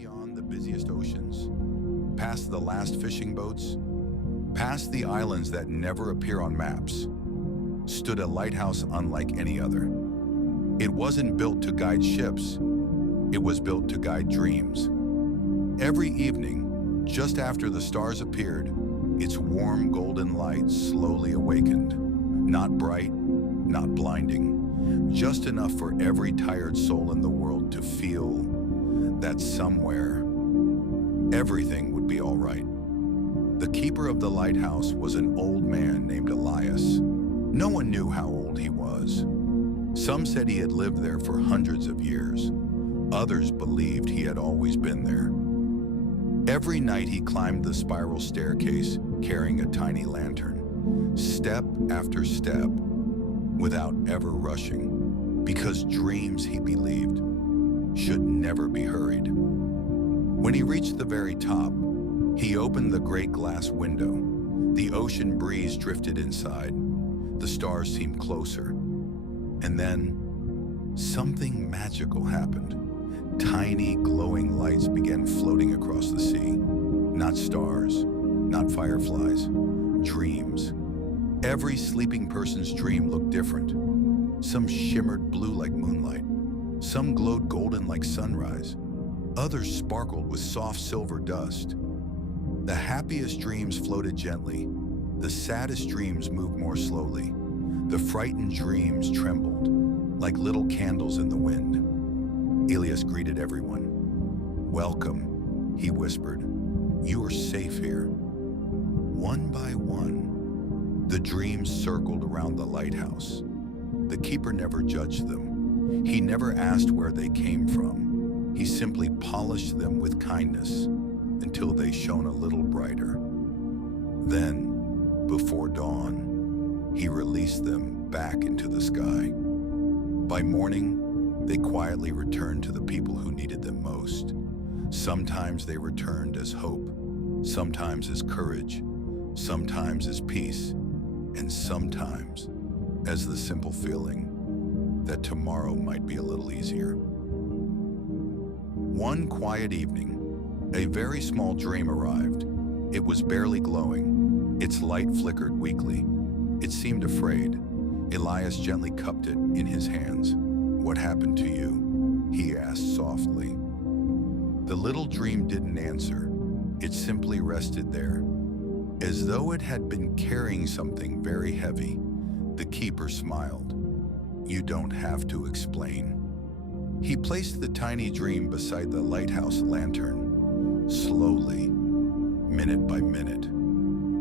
beyond the busiest oceans, past the last fishing boats, past the islands that never appear on maps, stood a lighthouse unlike any other. It wasn't built to guide ships, it was built to guide dreams. Every evening, just after the stars appeared, its warm golden light slowly awakened. Not bright, not blinding, just enough for every tired soul in the world to feel that somewhere, everything would be all right. The keeper of the lighthouse was an old man named Elias. No one knew how old he was. Some said he had lived there for hundreds of years. Others believed he had always been there. Every night he climbed the spiral staircase carrying a tiny lantern, step after step, without ever rushing, because dreams, he believed, should never be hurried. When he reached the very top, he opened the great glass window. The ocean breeze drifted inside. The stars seemed closer. And then, something magical happened. Tiny, glowing lights began floating across the sea. Not stars, not fireflies, dreams. Every sleeping person's dream looked different. Some shimmered blue like moonlight. Some glowed golden like sunrise. Others sparkled with soft silver dust. The happiest dreams floated gently. The saddest dreams moved more slowly. The frightened dreams trembled, like little candles in the wind. Elias greeted everyone. "Welcome," he whispered. "You are safe here." One by one, the dreams circled around the lighthouse. The keeper never judged them. He never asked where they came from. He simply polished them with kindness until they shone a little brighter. Then, before dawn, he released them back into the sky. By morning, they quietly returned to the people who needed them most. Sometimes they returned as hope, sometimes as courage, sometimes as peace, and sometimes as the simple feeling that tomorrow might be a little easier. One quiet evening, a very small dream arrived. It was barely glowing. Its light flickered weakly. It seemed afraid. Elias gently cupped it in his hands. "What happened to you?" he asked softly. The little dream didn't answer. It simply rested there, as though it had been carrying something very heavy. The keeper smiled. "You don't have to explain." He placed the tiny dream beside the lighthouse lantern. Slowly, minute by minute,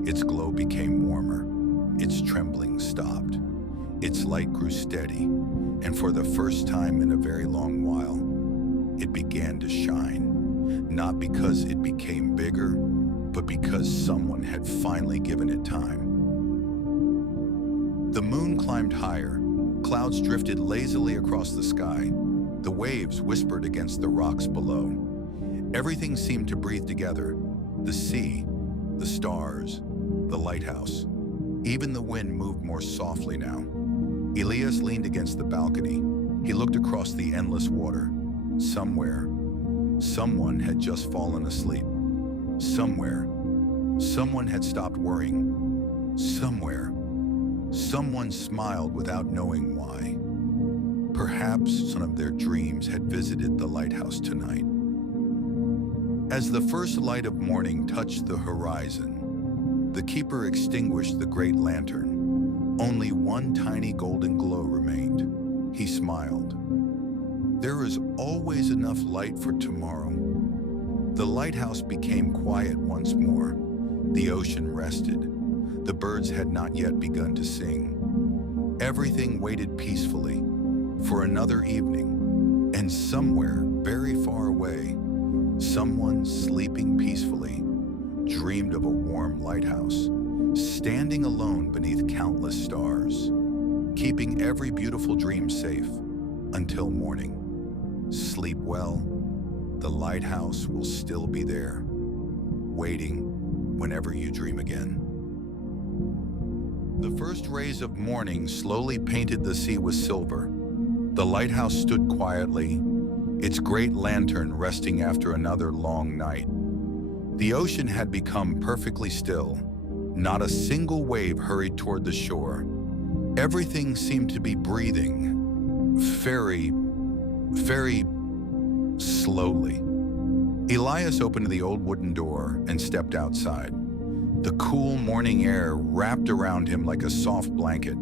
its glow became warmer. Its trembling stopped. Its light grew steady, and for the first time in a very long while, it began to shine. Not because it became bigger, but because someone had finally given it time. The moon climbed higher. Clouds drifted lazily across the sky. The waves whispered against the rocks below. Everything seemed to breathe together. The sea, the stars, the lighthouse. Even the wind moved more softly now. Elias leaned against the balcony. He looked across the endless water. Somewhere, someone had just fallen asleep. Somewhere, someone had stopped worrying. Somewhere, someone smiled without knowing why. Perhaps some of their dreams had visited the lighthouse tonight. As the first light of morning touched the horizon, the keeper extinguished the great lantern. Only one tiny golden glow remained. He smiled. There is always enough light for tomorrow. The lighthouse became quiet once more. The ocean rested. The birds had not yet begun to sing. Everything waited peacefully for another evening, and somewhere very far away, someone sleeping peacefully dreamed of a warm lighthouse, standing alone beneath countless stars, keeping every beautiful dream safe until morning. Sleep well. The lighthouse will still be there, waiting whenever you dream again. The first rays of morning slowly painted the sea with silver. The lighthouse stood quietly, its great lantern resting after another long night. The ocean had become perfectly still. Not a single wave hurried toward the shore. Everything seemed to be breathing very, very slowly. Elias opened the old wooden door and stepped outside. The cool morning air wrapped around him like a soft blanket.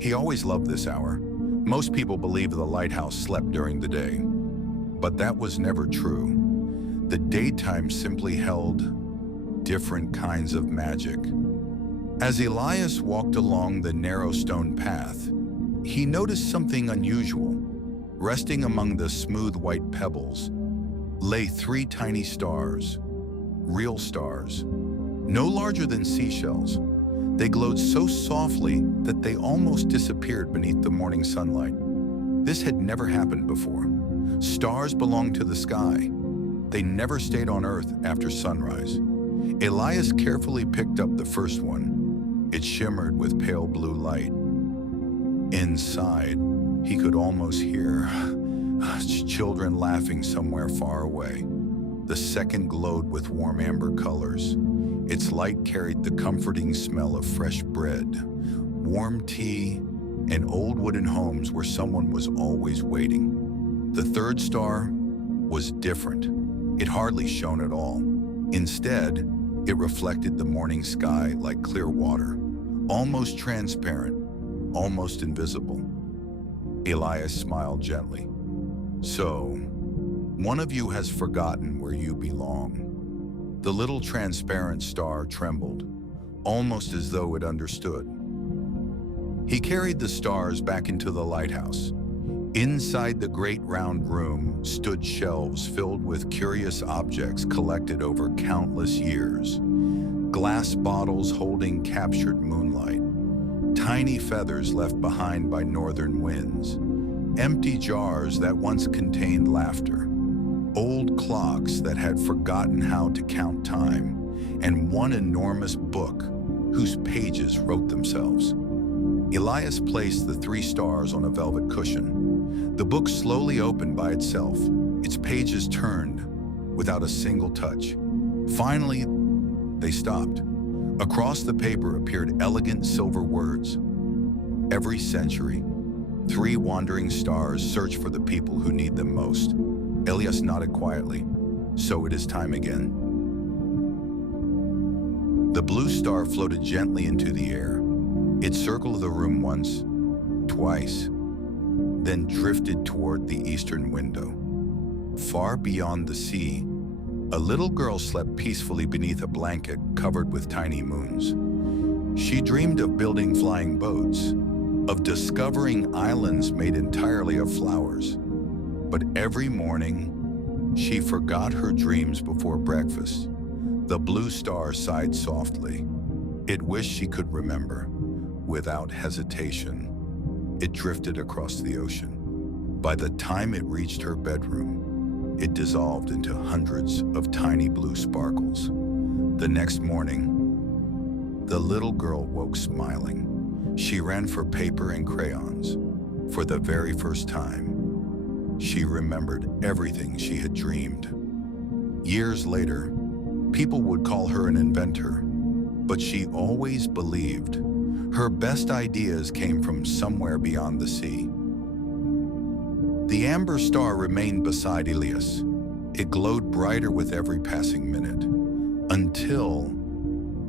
He always loved this hour. Most people believe the lighthouse slept during the day, but that was never true. The daytime simply held different kinds of magic. As Elias walked along the narrow stone path, he noticed something unusual. Resting among the smooth white pebbles lay 3 tiny stars, real stars, no larger than seashells. They glowed so softly that they almost disappeared beneath the morning sunlight. This had never happened before. Stars belonged to the sky. They never stayed on Earth after sunrise. Elias carefully picked up the first one. It shimmered with pale blue light. Inside, he could almost hear children laughing somewhere far away. The second glowed with warm amber colors. Its light carried the comforting smell of fresh bread, warm tea, and old wooden homes where someone was always waiting. The third star was different. It hardly shone at all. Instead, it reflected the morning sky like clear water, almost transparent, almost invisible. Elias smiled gently. So, one of you has forgotten where you belong. The little transparent star trembled, almost as though it understood. He carried the stars back into the lighthouse. Inside the great round room stood shelves filled with curious objects collected over countless years. Glass bottles holding captured moonlight, tiny feathers left behind by northern winds, empty jars that once contained laughter, old clocks that had forgotten how to count time, and one enormous book whose pages wrote themselves. Elias placed the 3 stars on a velvet cushion. The book slowly opened by itself, its pages turned without a single touch. Finally, they stopped. Across the paper appeared elegant silver words. Every century, 3 wandering stars search for the people who need them most. Elias nodded quietly. So it is time again. The blue star floated gently into the air. It circled the room once, twice, then drifted toward the eastern window. Far beyond the sea, a little girl slept peacefully beneath a blanket covered with tiny moons. She dreamed of building flying boats, of discovering islands made entirely of flowers. But every morning, she forgot her dreams before breakfast. The blue star sighed softly. It wished she could remember. Without hesitation, it drifted across the ocean. By the time it reached her bedroom, it dissolved into hundreds of tiny blue sparkles. The next morning, the little girl woke smiling. She ran for paper and crayons. For the very first time, she remembered everything she had dreamed. Years later, people would call her an inventor, but she always believed her best ideas came from somewhere beyond the sea. The amber star remained beside Elias. It glowed brighter with every passing minute, until,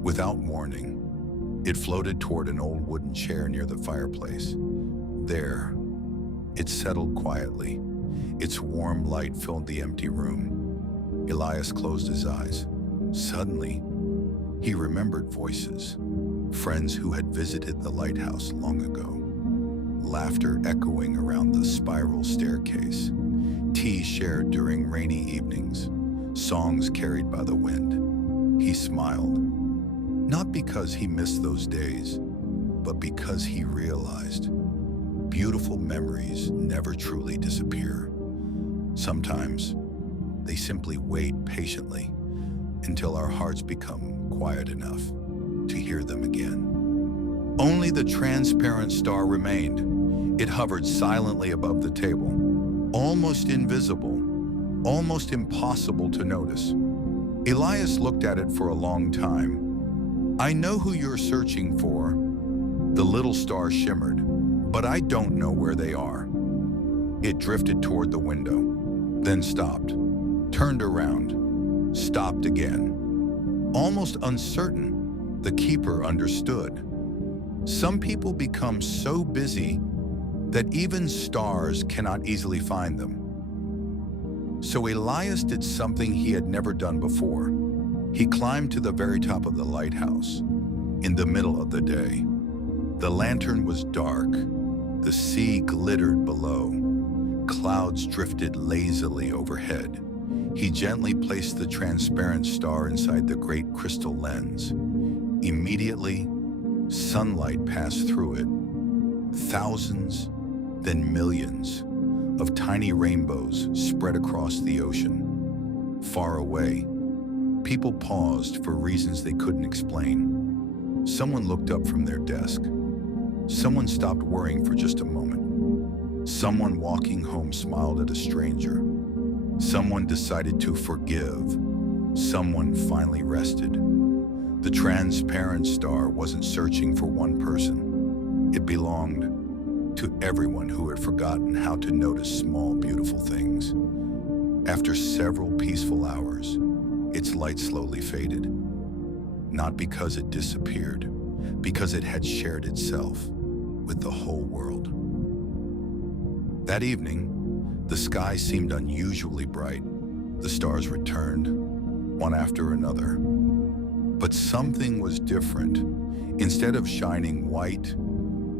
without warning, it floated toward an old wooden chair near the fireplace. There, it settled quietly. Its warm light filled the empty room. Elias closed his eyes. Suddenly, he remembered voices, friends who had visited the lighthouse long ago. Laughter echoing around the spiral staircase, tea shared during rainy evenings, songs carried by the wind. He smiled, not because he missed those days, but because he realized beautiful memories never truly disappear. Sometimes they simply wait patiently until our hearts become quiet enough to hear them again. Only the transparent star remained. It hovered silently above the table. almost invisible, almost impossible to notice. Elias looked at it for a long time. "I know who you're searching for," the little star shimmered, "but I don't know where they are." It drifted toward the window, then stopped, turned around, stopped again. Almost uncertain, the keeper understood. Some people become so busy that even stars cannot easily find them. So Elias did something he had never done before. He climbed to the very top of the lighthouse, in the middle of the day. The lantern was dark. The sea glittered below. Clouds drifted lazily overhead. He gently placed the transparent star inside the great crystal lens. Immediately, sunlight passed through it. Thousands, then millions, of tiny rainbows spread across the ocean. Far away, people paused for reasons they couldn't explain. Someone looked up from their desk. Someone stopped worrying for just a moment. Someone walking home smiled at a stranger. Someone decided to forgive. Someone finally rested. The transparent star wasn't searching for one person. It belonged to everyone who had forgotten how to notice small, beautiful things. After several peaceful hours, its light slowly faded. Not because it disappeared, because it had shared itself with the whole world. That evening, the sky seemed unusually bright. The stars returned, one after another. But something was different. Instead of shining white,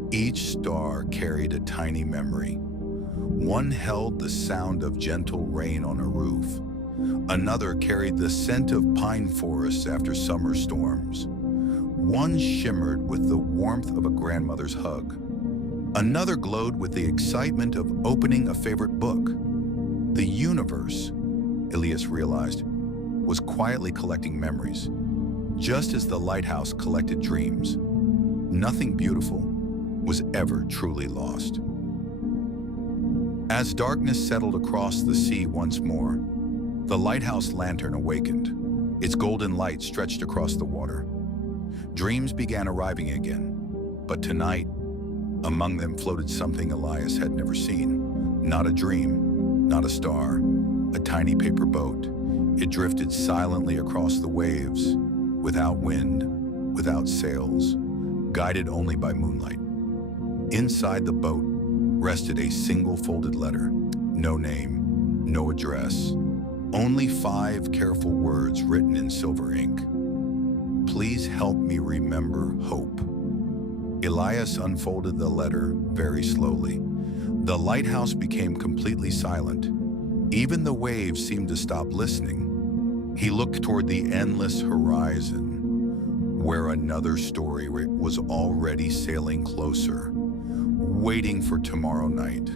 each star carried a tiny memory. One held the sound of gentle rain on a roof. Another carried the scent of pine forests after summer storms. One shimmered with the warmth of a grandmother's hug. Another glowed with the excitement of opening a favorite book. The universe, Elias realized, was quietly collecting memories, just as the lighthouse collected dreams. Nothing beautiful was ever truly lost. As darkness settled across the sea once more, the lighthouse lantern awakened. Its golden light stretched across the water. Dreams began arriving again, but tonight, among them floated something Elias had never seen. Not a dream, not a star, a tiny paper boat. It drifted silently across the waves, without wind, without sails, guided only by moonlight. Inside the boat rested a single folded letter. No name, no address, only 5 careful words written in silver ink. "Please help me remember hope." Elias unfolded the letter very slowly. The lighthouse became completely silent. Even the waves seemed to stop listening. He looked toward the endless horizon, where another story was already sailing closer, waiting for tomorrow night.